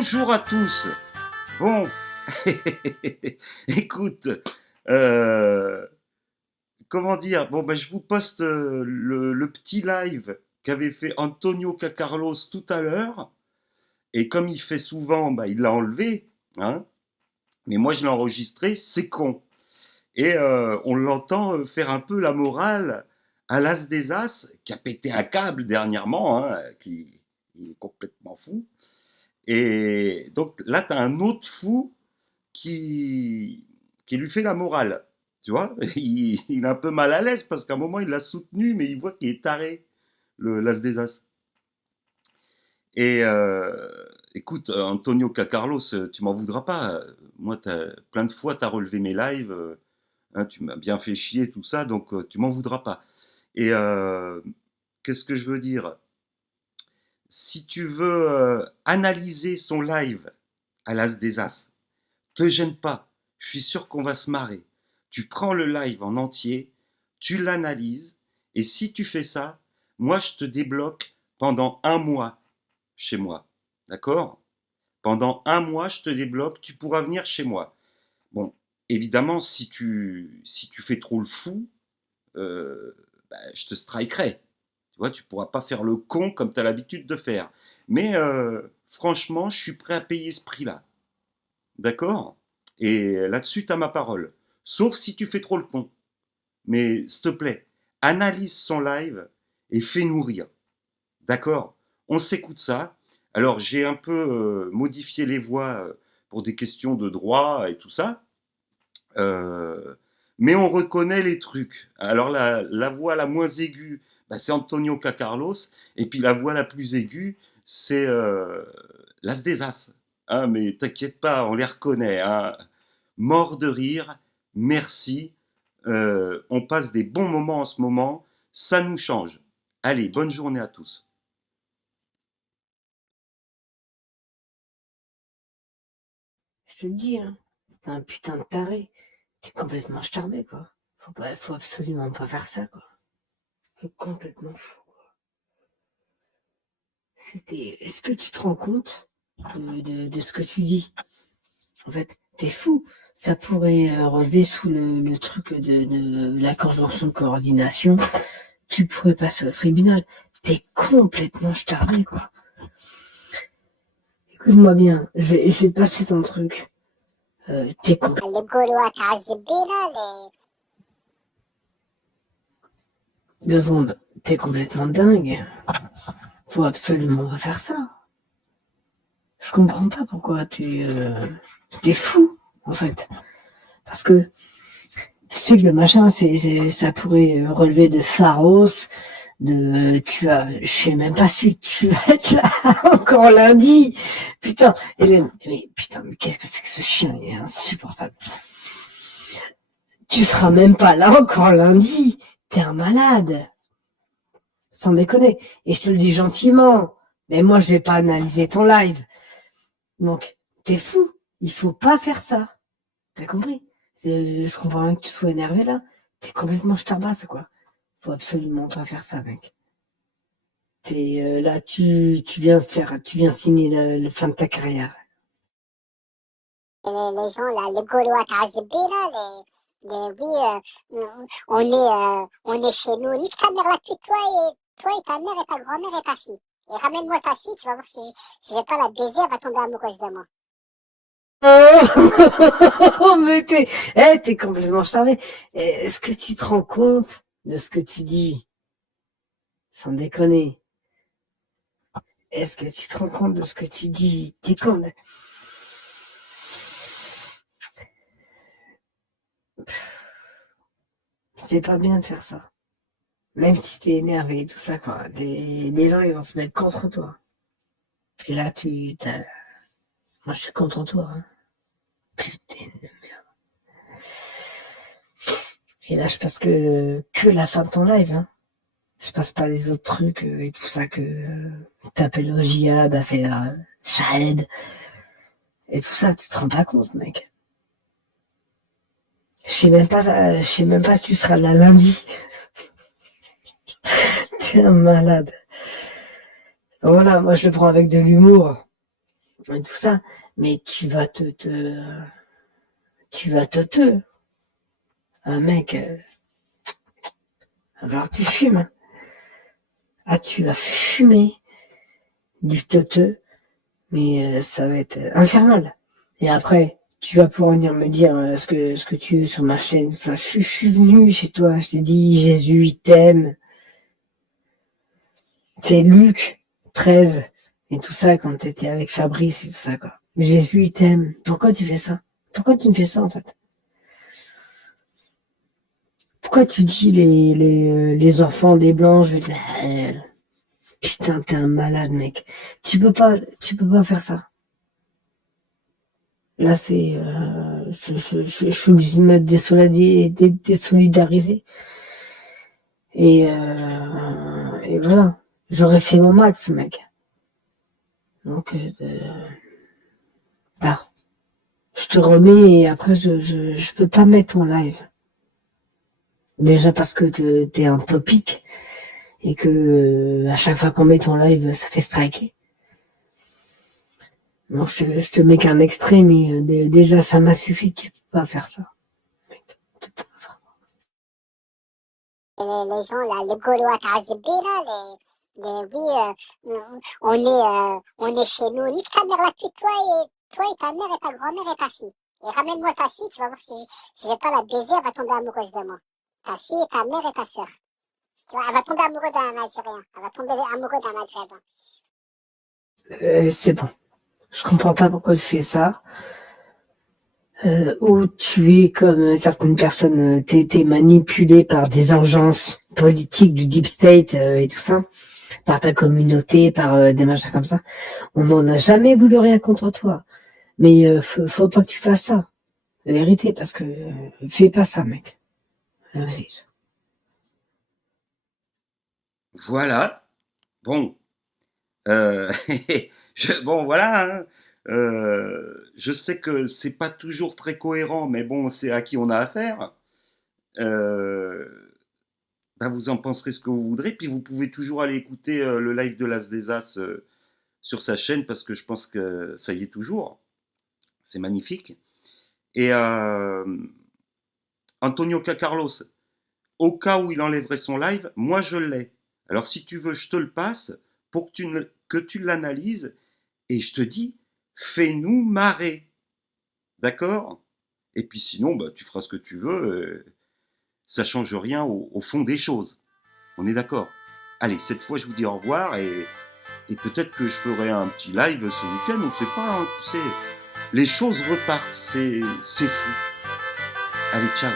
Bonjour à tous. Bon, écoute, euh, comment dire? Bon, ben, je vous poste le petit live qu'avait fait Antonio Cacarlos tout à l'heure. Et comme il fait souvent, bah, il l'a enlevé, hein. Mais moi, je l'ai enregistré, c'est con. Et on l'entend faire un peu la morale à l'As des As, qui a pété un câble dernièrement, hein, qui il est complètement fou. Et donc là, tu as un autre fou qui lui fait la morale. Tu vois, il est un peu mal à l'aise parce qu'à un moment, il l'a soutenu, mais il voit qu'il est taré, l'As des As. Et écoute, Antonio Cacarlos, tu m'en voudras pas. Moi, plein de fois, tu as relevé mes lives. Hein, tu m'as bien fait chier, tout ça, donc tu m'en voudras pas. Et qu'est-ce que je veux dire? Si tu veux analyser son live à l'As des As, te gêne pas, je suis sûr qu'on va se marrer. Tu prends le live en entier, tu l'analyses, et si tu fais ça, moi je te débloque pendant un mois chez moi. D'accord? Pendant un mois, je te débloque, tu pourras venir chez moi. Bon, évidemment, si tu fais trop le fou, euh, bah, je te strikerai. Tu vois, tu pourras pas faire le con comme tu as l'habitude de faire. Mais franchement, je suis prêt à payer ce prix-là. D'accord? Et là-dessus, tu as ma parole. Sauf si tu fais trop le con. Mais s'il te plaît, analyse son live et fais-nous rire. D'accord? On s'écoute ça. Alors, j'ai un peu modifié les voix pour des questions de droit et tout ça. Euh, mais on reconnaît les trucs. Alors, la voix la moins aiguë, bah, c'est Antonio Cacarlos. Et puis, la voix la plus aiguë, c'est l'As des As. Hein, mais t'inquiète pas, on les reconnaît. Hein. Mort de rire, merci. On passe des bons moments en ce moment. Ça nous change. Allez, bonne journée à tous. Je te le dis, hein, t'es un putain de taré. T'es complètement starbé, quoi. Faut absolument pas faire ça, quoi. C'est complètement fou. Est-ce que tu te rends compte de ce que tu dis? En fait, t'es fou. Ça pourrait relever sous le truc de la conjonction de coordination. Tu pourrais passer au tribunal. T'es complètement starbé, quoi. Écoute-moi bien, je vais te passer ton truc. T'es complètement... Les Gaulois KGB, là, Deux secondes. T'es complètement dingue. Faut absolument pas faire ça. Je comprends pas pourquoi t'es fou, en fait. Parce que tu sais que le machin, ça pourrait relever de Pharos, je sais même pas si tu vas être là encore lundi. Putain, Hélène, mais putain, mais qu'est-ce que c'est que ce chien? Il est insupportable. Tu seras même pas là encore lundi. T'es un malade. Sans déconner. Et je te le dis gentiment. Mais moi, je vais pas analyser ton live. Donc, t'es fou. Il faut pas faire ça. T'as compris? Je comprends bien que tu sois énervé là. T'es complètement starbasse, quoi. Faut absolument pas faire ça, mec. Là, tu viens signer la fin de ta carrière. les gens, là, les Gaulois KGB, là, oui, on est chez nous. Nique ta mère la pute, toi et ta mère et ta grand-mère et ta fille. Et ramène-moi ta fille, tu vas voir si je vais pas la baiser, elle va tomber amoureuse de moi. Oh, mais t'es complètement charmé. Est-ce que tu te rends compte de ce que tu dis? Sans déconner. Est-ce que tu te rends compte de ce que tu dis? T'es con. C'est pas bien de faire ça. Même si t'es énervé et tout ça, quoi. Les gens, ils vont se mettre contre toi. Et là, moi, je suis contre toi. Hein. Putain de merde. Et là, je passe que la fin de ton live. Hein. Je passe pas les autres trucs et tout ça que t'appelles au jihad, à faire Shahed. Et tout ça, tu te rends pas compte, mec. Je sais même pas si tu seras là lundi. T'es un malade. Voilà, moi je le prends avec de l'humour. et tout ça, mais tu vas un mec, alors tu fumes, ah tu vas fumer du mais ça va être infernal. Et après, tu vas pouvoir venir me dire ce que tu veux sur ma chaîne. Enfin, je suis venu chez toi, je t'ai dit Jésus il t'aime. C'est Luc 13 et tout ça quand t'étais avec Fabrice et tout ça quoi. Jésus il t'aime. Pourquoi tu fais ça? Pourquoi tu me fais ça en fait? Pourquoi tu dis les enfants des blancs? Je vais dire, putain t'es un malade mec. Tu peux pas faire ça. Là c'est je suis obligé de me désolidariser. Et voilà. J'aurais fait mon max, mec. Donc, là, je te remets et après, je peux pas mettre en live. Déjà parce que t'es un topic et que à chaque fois qu'on met ton live, ça fait striker. Non, je te mets qu'un extrait, mais déjà, ça m'a suffi. Tu peux pas faire ça, mec. Tu peux pas faire ça. Les gens, là, les Gaulois Tarzébé, là, oui, on est chez nous. Nique ta mère là-dessus, toi et ta mère et ta grand-mère et ta fille. Et ramène-moi ta fille, tu vas voir si je vais pas la baiser, elle va tomber amoureuse de moi. Ta fille, ta mère et ta sœur. Tu vois, elle va tomber amoureuse d'un Algérien. Elle va tomber amoureuse d'un Maghrébin. C'est bon. Je comprends pas pourquoi tu fais ça. Ou tu es comme certaines personnes, t'es manipulé par des agences politiques du deep state et tout ça, par ta communauté, par des machins comme ça. On n'en a jamais voulu rien contre toi. Mais faut pas que tu fasses ça. La vérité, parce que fais pas ça, mec. Vas-y. Voilà. Bon. Bon, voilà. Hein. Je sais que c'est pas toujours très cohérent, mais bon, c'est à qui on a affaire. Ben, vous en penserez ce que vous voudrez, puis vous pouvez toujours aller écouter le live de l'As des As sur sa chaîne, parce que je pense que ça y est toujours. C'est magnifique. Et Antonio Cacarlos, au cas où il enlèverait son live, moi je l'ai. Alors si tu veux, je te le passe pour que tu l'analyses, et je te dis, fais-nous marrer. D'accord? Et puis sinon, bah, tu feras ce que tu veux, ça change rien au fond des choses. On est d'accord? Allez, cette fois je vous dis au revoir, et peut-être que je ferai un petit live ce week-end, on ne sait pas, hein, tu sais. Les choses repartent, c'est fou. Allez, ciao.